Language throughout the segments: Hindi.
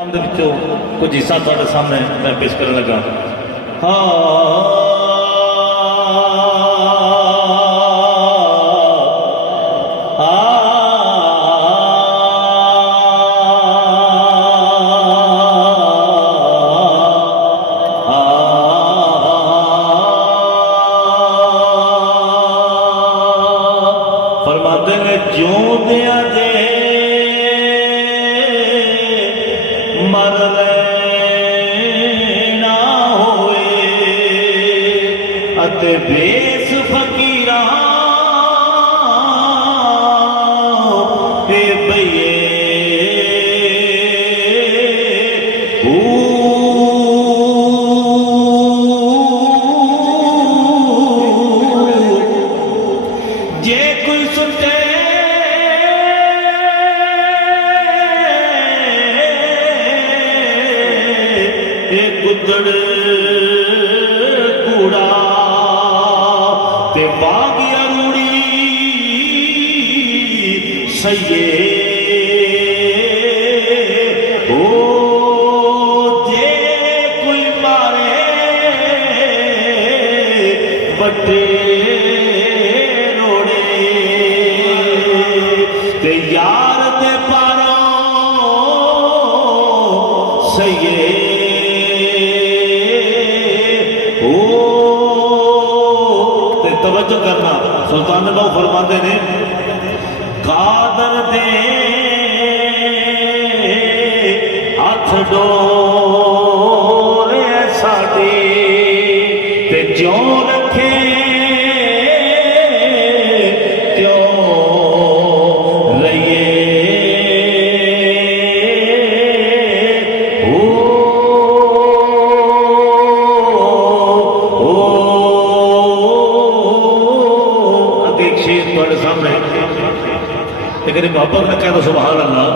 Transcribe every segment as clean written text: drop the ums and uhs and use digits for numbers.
कुछ हिस्सा थोड़े सामने मैं पेश करने लगा। फरमाते ने ज्यों दिया दे मर लेना होए अते बेस फकीरा के बइए जे कोई सुटे गुदड़ कूड़ा ते बागिया रूड़ी सही ओ जे कोई मारे बटे रोड़े ते यार दे पारो सही तवज्जो करना। सुल्तान ने बहुत फरमाते ने कादर दे हथ डोरे साडी ते ज्यों रखे त्यों रहिए सामने लेकिन मोहब्बत में कह दो सुभान अल्लाह।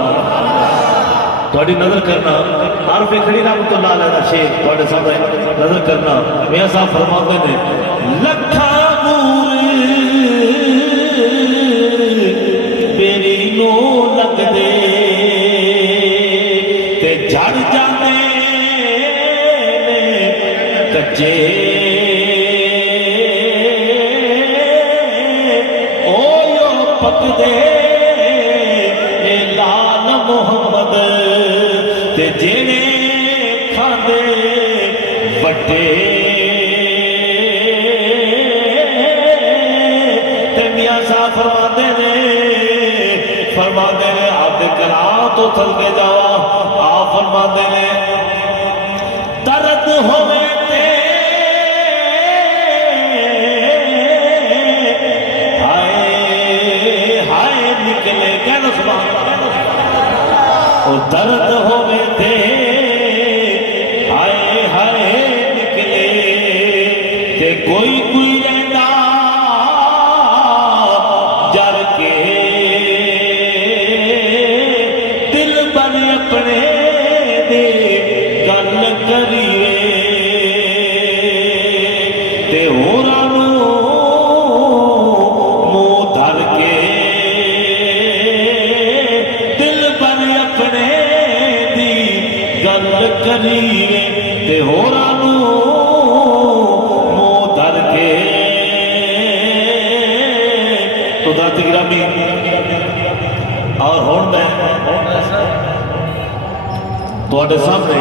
थोड़ी नजर करना हर खड़ी रब तो ला लेना शेर थोड़े सामने नजर करना। मियां साहब फरमाते ने लखा मेरी नो लग दे ते झड़ जाते कच्चे दे लाल मोहम्मद ते जेने खांदे बटे ते मियां साहब फरमाते ने आदे करा तो थल के जावा आप फरमाते ने दर्द होवे दर्द होवे थे हाय हाय निकले ते कोई कोई रहता जर के दिल बन अपने दे गल करिए ते होरां नूं मुंह धर के गल करिए ते होरां नूं मुंह धर के। तो दाती गिरामी और हुण मैं तुहाडे सामने